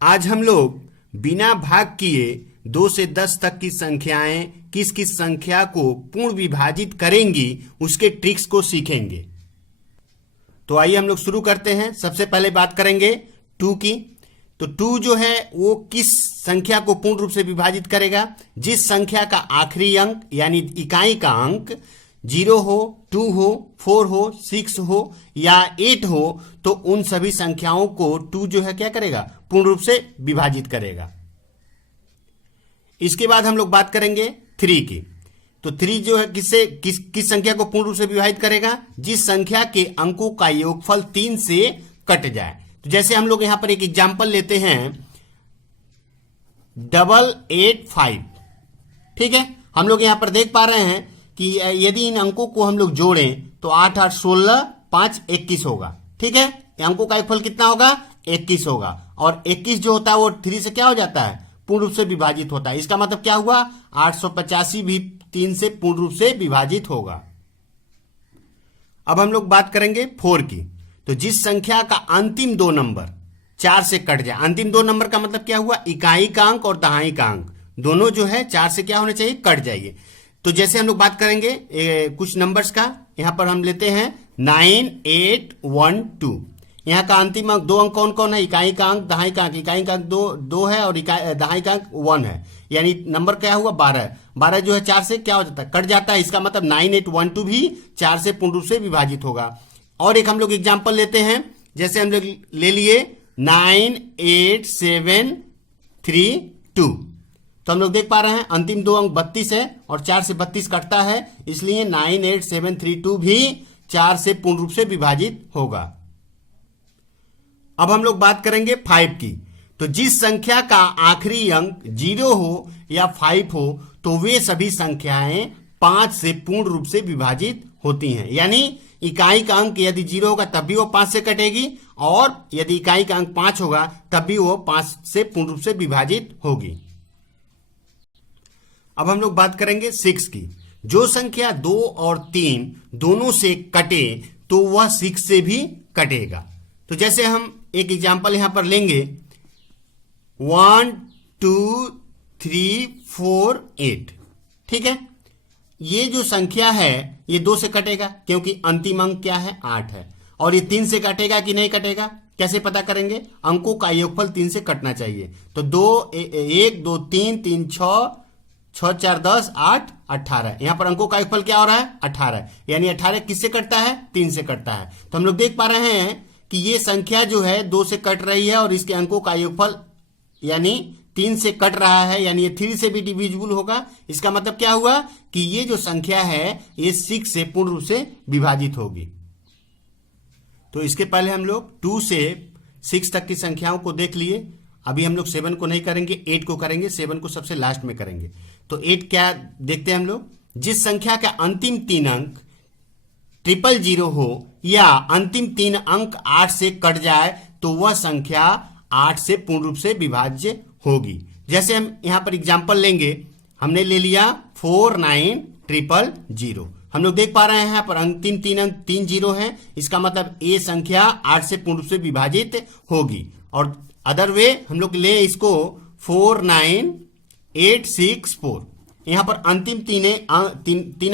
आज हम लोग बिना भाग किए 2 से 10 तक की संख्याएं किस किस संख्या को पूर्ण विभाजित करेंगी उसके ट्रिक्स को सीखेंगे। तो आइए हम लोग शुरू करते हैं। सबसे पहले बात करेंगे 2 की। तो 2 जो है वो किस संख्या को पूर्ण रूप से विभाजित करेगा? जिस संख्या का आखिरी अंक यानी इकाई का अंक 0 हो, 2 हो, 4 हो, 6 हो या 8 हो तो उन सभी संख्याओं को 2 जो है क्या करेगा? पूर्ण रूप से विभाजित करेगा। इसके बाद हम लोग बात करेंगे 3 की। तो 3 जो है किस संख्या को पूर्ण रूप से विभाजित करेगा? जिस संख्या के अंकों का योगफल 3 से कट जाए। तो जैसे हम लोग यहां पर एक एग्जांपल लेते हैं 885। ठीक है, हम लोग यहां पर देख पा रहे हैं कि यदि इन अंकों को हम लोग जोड़ें तो 8 8 16 5 21 होगा। ठीक है, अंकों का योगफल कितना होगा? 21 होगा। और 21 जो होता है वो 3 से क्या हो जाता है? पूर्ण रूप से विभाजित होता है। इसका मतलब क्या हुआ? 885 भी 3 से पूर्ण रूप से विभाजित होगा। अब हम लोग बात करेंगे 4 की। तो जिस संख्या का अंतिम 2 नंबर 4 से कट जाए। अंतिम 2 नंबर का मतलब क्या हुआ? इकाई का अंक और दहाई का अंक दोनों जो है 4 से क्या होने चाहिए? कट जाइए। तो जैसे हम लोग बात करेंगे कुछ नंबर्स का। यहां पर हम लेते हैं 9812। यहाँ का अंतिम अंक 2 अंक कौन कौन है? इकाई का अंक, दहाई का अंक। इकाई का अंक दो है और दहाई का अंक 1 है। यानी नंबर क्या हुआ? 12। 12 जो है 4 से क्या हो जाता है? कट जाता है। इसका मतलब 9812 भी 4 से पूर्ण रूप से विभाजित होगा। और एक हम लोग एग्जाम्पल लेते हैं। जैसे हम लोग ले लिए 98732। तो हम लोग देख पा रहे हैं अंतिम 2 अंक 32 है और 4 से 32 कटता है, इसलिए 98732 भी 4 से पूर्ण रूप से विभाजित होगा। अब हम लोग बात करेंगे 5 की। तो जिस संख्या का आखिरी अंक 0 हो या 5 हो तो वे सभी संख्याएं 5 से पूर्ण रूप से विभाजित होती हैं। यानी इकाई का अंक यदि 0 होगा तब भी वो 5 से कटेगी और यदि इकाई का अंक 5 होगा तब भी वो 5 से पूर्ण रूप से विभाजित होगी। अब हम लोग बात करेंगे 6 की। जो संख्या 2 और 3 दोनों से कटे तो वह 6 से भी कटेगा। तो जैसे हम एक एग्जाम्पल यहां पर लेंगे 1 2 3 4 8। ठीक है, ये जो संख्या है ये 2 से कटेगा क्योंकि अंतिम अंक क्या है? 8 है। और ये 3 से कटेगा कि नहीं कटेगा? कैसे पता करेंगे? अंकों का योगफल 3 से कटना चाहिए। तो 1 2 3 3 6 6 4 10 8 18। यहां पर अंकों का योगफल क्या हो रहा है? 18। यानी 18 किससे कटता है? 3 से कटता है। तो हम लोग देख पा रहे हैं कि ये संख्या जो है 2 से कट रही है और इसके अंकों का योगफल यानी 3 से कट रहा है, यानी ये 3 से भी डिविजिबल होगा। इसका मतलब क्या हुआ कि ये जो संख्या है ये 6 से पूर्ण रूप से विभाजित होगी। तो इसके पहले हम लोग 2 से 6 तक की संख्याओं को देख लिए। अभी हम लोग 7 को नहीं करेंगे, 8 को करेंगे। 7 को सबसे लास्ट में करेंगे। तो 8 क्या देखते हैं हम लोग? जिस संख्या का अंतिम 3 अंक 000 हो या अंतिम 3 अंक 8 से कट जाए तो वह संख्या 8 से पूर्ण रूप से विभाज्य होगी। जैसे हम यहां पर एग्जाम्पल लेंगे, हमने ले लिया 49000। हम लोग देख पा रहे हैं यहाँ पर अंतिम 3 अंक 3 0 हैं। इसका मतलब ये संख्या 8 से पूर्ण रूप से विभाजित होगी। और अदर वे हम लोग ले इसको 49864। यहां पर अंतिम 3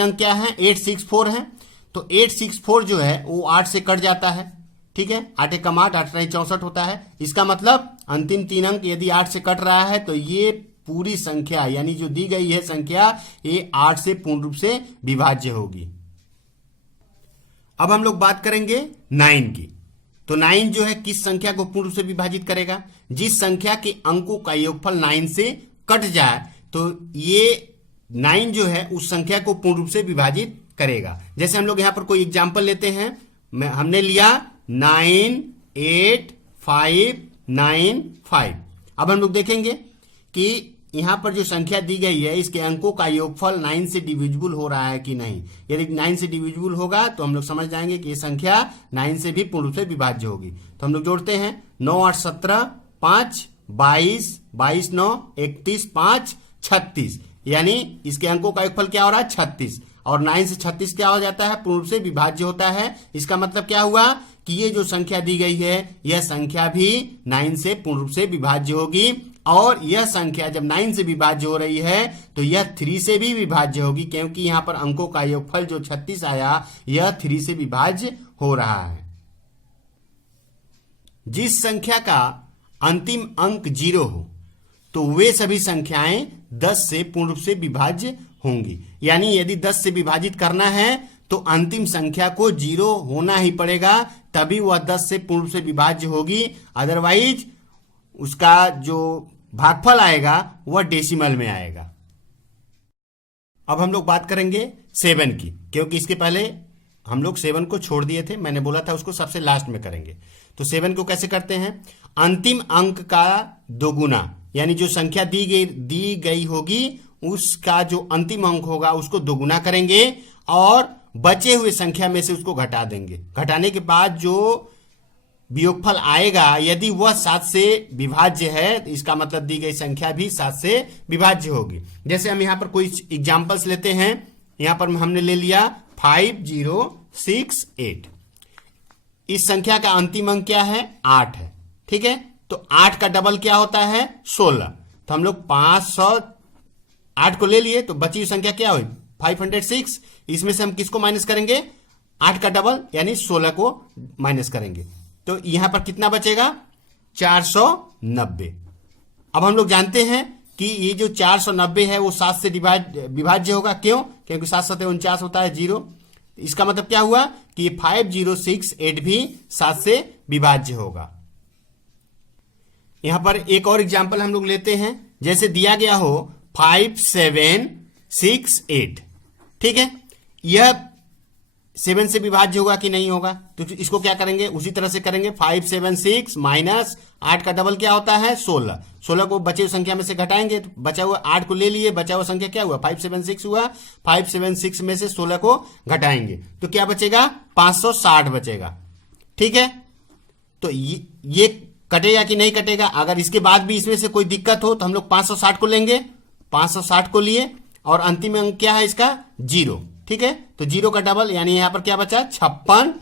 अंक क्या है? 864 है। तो 864 जो है वो 8 से कट जाता है। ठीक है, 8 एकम 8 8 64 होता है। इसका मतलब अंतिम 3 अंक यदि 8 से कट रहा है तो ये पूरी संख्या यानी जो दी गई है संख्या ये 8 से पूर्ण रूप से विभाज्य होगी। अब हम लोग बात करेंगे 9 की। तो 9 जो है किस संख्या को पूर्ण रूप से विभाजित करेगा? जिस संख्या के अंकों का योगफल 9 से कट जाए तो ये 9 जो है उस संख्या को पूर्ण रूप से विभाजित करेगा। जैसे हम लोग यहां पर कोई एग्जाम्पल लेते हैं। हमने लिया 98595। अब हम लोग देखेंगे कि यहां पर जो संख्या दी गई है इसके अंकों का योगफल 9 से डिविजिबल हो रहा है कि नहीं। यदि 9 से डिविजिबल होगा तो हम लोग समझ जाएंगे कि ये संख्या 9 से भी पूर्ण रूप से विभाज्य होगी। तो हम लोग जोड़ते हैं 9 8 17 5 22 22 9 31 5 36। यानी इसके अंकों का योगफल क्या हो रहा है? 36। और 9 से 36 क्या हो जाता है? पूर्ण रूप से विभाज्य होता है। इसका मतलब क्या हुआ कि ये जो संख्या दी गई है यह संख्या भी 9 से पूर्ण रूप से विभाज्य होगी, और यह संख्या जब 9 से विभाज्य हो रही है तो यह 3 से भी विभाज्य होगी, क्योंकि यहां पर अंकों का योगफल जो 36 आया यह 3 से विभाज्य हो रहा है। जिस संख्या का अंतिम अंक 0 हो तो वे सभी संख्याएं 10 से पूर्ण रूप से विभाज्य होंगी। यानी यदि 10 से विभाजित करना है तो अंतिम संख्या को 0 होना ही पड़ेगा, तभी वह 10 से पूर्ण रूप से विभाज्य होगी, अदरवाइज उसका जो भागफल आएगा वह डेसिमल में आएगा। अब हम लोग बात करेंगे 7 की, क्योंकि इसके पहले हम लोग 7 को छोड़ दिए थे, मैंने बोला था उसको सबसे लास्ट में करेंगे। तो 7 को कैसे करते हैं? अंतिम अंक का दोगुना, यानी जो संख्या दी गई होगी उसका जो अंतिम अंक होगा उसको दोगुना करेंगे और बचे हुए संख्या में से उसको घटा देंगे। घटाने के बाद जो वियोगफल आएगा यदि वह 7 से विभाज्य है, इसका मतलब दी गई संख्या भी 7 से विभाज्य होगी। जैसे हम यहाँ पर कोई एग्जाम्पल्स लेते हैं। यहाँ पर हमने ले लिया 5068। इस संख्या का अंतिम अंक क्या है? 8 है, ठीक है। तो 8 का डबल क्या होता है? 16। तो हम लोग 508 को ले लिए, तो बची हुई संख्या क्या हुई? 506। इसमें से हम किसको माइनस करेंगे? 8 का डबल यानी 16 को माइनस करेंगे, तो यहां पर कितना बचेगा? 490। अब हम लोग जानते हैं कि ये जो 490 है वो 7 से विभाज्य होगा। क्यों? क्योंकि 7 7 49 होता है 0। इसका मतलब क्या हुआ कि ये 5068 भी 7 से विभाज्य होगा। यहां पर एक और एग्जाम्पल हम लोग लेते हैं। जैसे दिया गया हो 5768, ठीक है। यह 7 से विभाज्य होगा कि नहीं होगा? तो इसको क्या करेंगे? उसी तरह से करेंगे। 576 माइनस 8 का डबल क्या होता है? 16। 16 को बचे हुए संख्या में से घटाएंगे, तो बचा हुआ 8 को ले लिए, बचा हुआ संख्या क्या हुआ? 576 हुआ। 576 में से 16 को घटाएंगे तो क्या बचेगा? 560 बचेगा, ठीक है। तो ये कटेगा कि नहीं कटेगा? अगर इसके बाद भी इसमें से कोई दिक्कत हो तो हम लोग 560 को लेंगे। 560 को लिए और अंतिम अंक क्या है इसका? 0, ठीक है। तो 0 का डबल यानी यहां पर क्या बचा? 56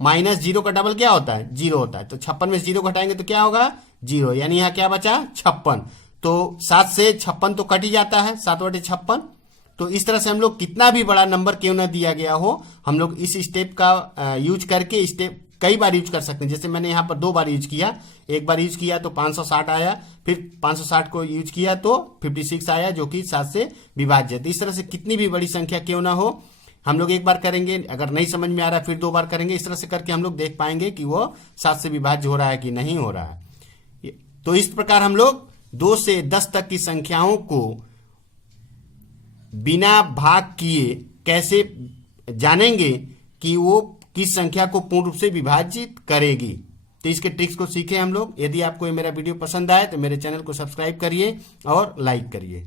माइनस 0 का डबल क्या होता है? 0 होता है। तो 56 में 0 घटाएंगे तो क्या होगा? 0, यानी यहां क्या बचा? 56। तो 7 से 56 तो कट ही जाता है, 7/56। तो इस तरह से हम लोग कितना भी बड़ा नंबर क्यों ना दिया गया हो, हम लोग इस स्टेप का यूज करके स्टेप कई बार यूज कर सकते हैं। जैसे मैंने यहाँ पर 2 बार यूज किया। एक बार यूज किया तो 560 आया, फिर 560 को यूज किया तो 56 आया, जो कि 7 से विभाज्य है। तो इस तरह से कितनी भी बड़ी संख्या क्यों ना हो, हम लोग एक बार करेंगे, अगर नहीं समझ में आ रहा है फिर 2 बार करेंगे। इस तरह से करके हम लोग देख पाएंगे कि वो 7 से विभाज्य हो रहा है कि नहीं हो रहा है। तो इस प्रकार हम लोग 2 से 10 तक की संख्याओं को बिना भाग किए कैसे जानेंगे कि वो किस संख्या को पूर्ण रूप से विभाजित करेगी। तो इसके ट्रिक्स को सीखे हम लोग। यदि आपको ये मेरा वीडियो पसंद आए तो मेरे चैनल को सब्सक्राइब करिए और लाइक करिए।